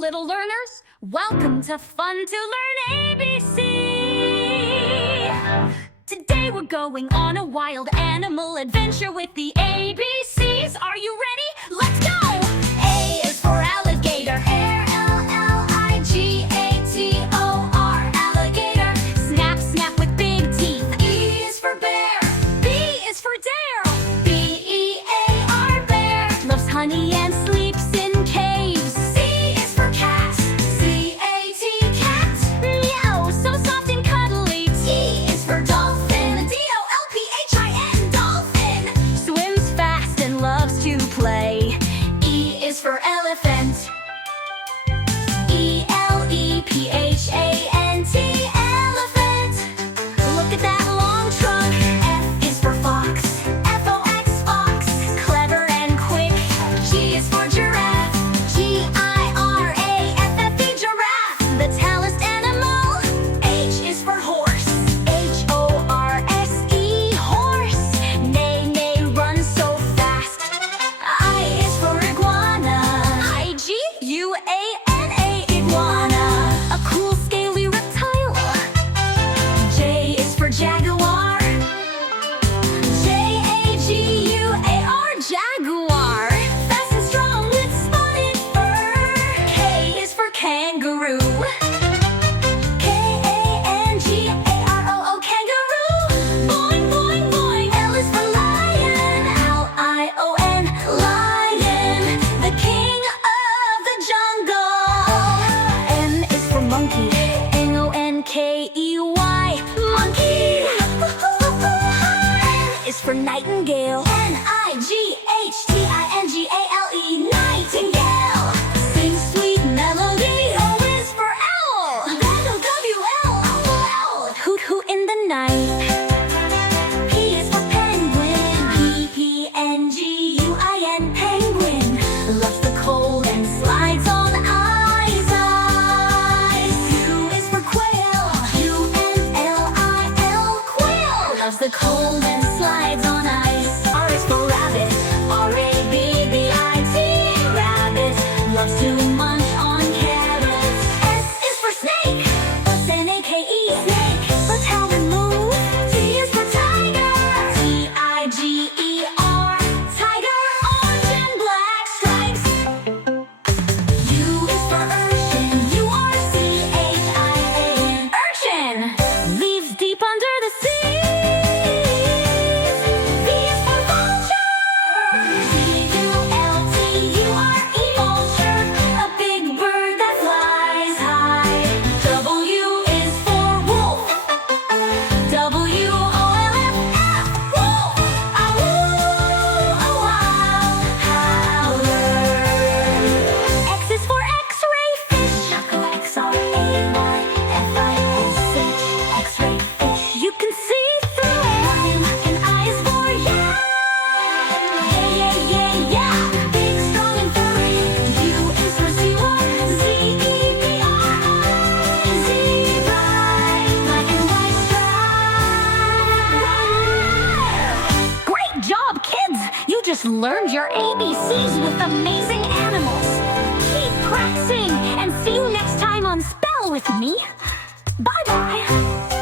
little learners. Welcome to Fun to Learn ABC. Today we're going on a wild animal adventure with the ABCs. Are you ready? Let's go! A is for alligator. Alligator. Alligator. Snap, snap with big teeth. E is for bear. B is for dare. B-E-A-R, bear. Loves honey and sleeps in caves. C is for cat. C-A-T, cat. Meow, so soft and cuddly. T is for dolphin. D-O-L-P-H-I-N, dolphin. Swims fast and loves to play. E is for elephant. E-L-E-P-H-A-N-T, elephant. Look at that long trunk. F is for fox. F-O-X, fox. Clever and quick. G is for giraffe. G-I-R-A-F-F-E, giraffe. The tallest animal. H is for horse. H-O-R-S-E, horse. Neigh, neigh, run so fast. I is for iguana. I-G-U-A-N-A, iguana. A cool scaly reptile. J is for jaguar. J-A-G-U-A-R, jaguar. Fast and strong with spotted fur. K is for kangaroo. K-A-N-G-A-R-O-O, kangaroo. Boing, boing, boing. L is for lion. L-I-O-N, lion. The king of the jungle. M is for monkey. N-O-N-K-E-Y, monkey. N is for nightingale. N-I-G-H-T-I-N-G-A-L-E, nightingale. Sing sweet melody. O is for owl. W-W-L, owl. Hoot hoot in the night. P is for penguin. P-P-N-G-U-I-N, penguin. Loves the cold and slides on ice, ice. Q is for quail. Q-N-L-I-L, quail. Loves the cold and slides on ice. R is for rabbit. R-A-B-B-I-T, rabbit. Loves to munch on carrots. S is for snake. S-N-A-K-E, snake. Let's have it move. T is for tiger. T-I-G-E-R, tiger. Orange and black stripes. U is for urchin. U-R-C-H-I-N, urchin. Lives deep under the sea. V is for vulture. V-U-L-T-U-R-E, vulture. A big bird that flies high. W is for wolf. W-O-L-F-F, wolf. A woo, a wow, howler. X is for X-ray fish. X-R-A-Y, F-I-S-H, X-ray fish. You can see through it. And I is for yak. Yeah, yeah, yeah, yeah. Big, strong, and furry. U is for zebra. Z-E-B-R-A, zebra. Black and white stripe. Great job, kids! You just learned your ABCs with amazing animals. Keep practicing and see you next time on Spell with me. Bye-bye.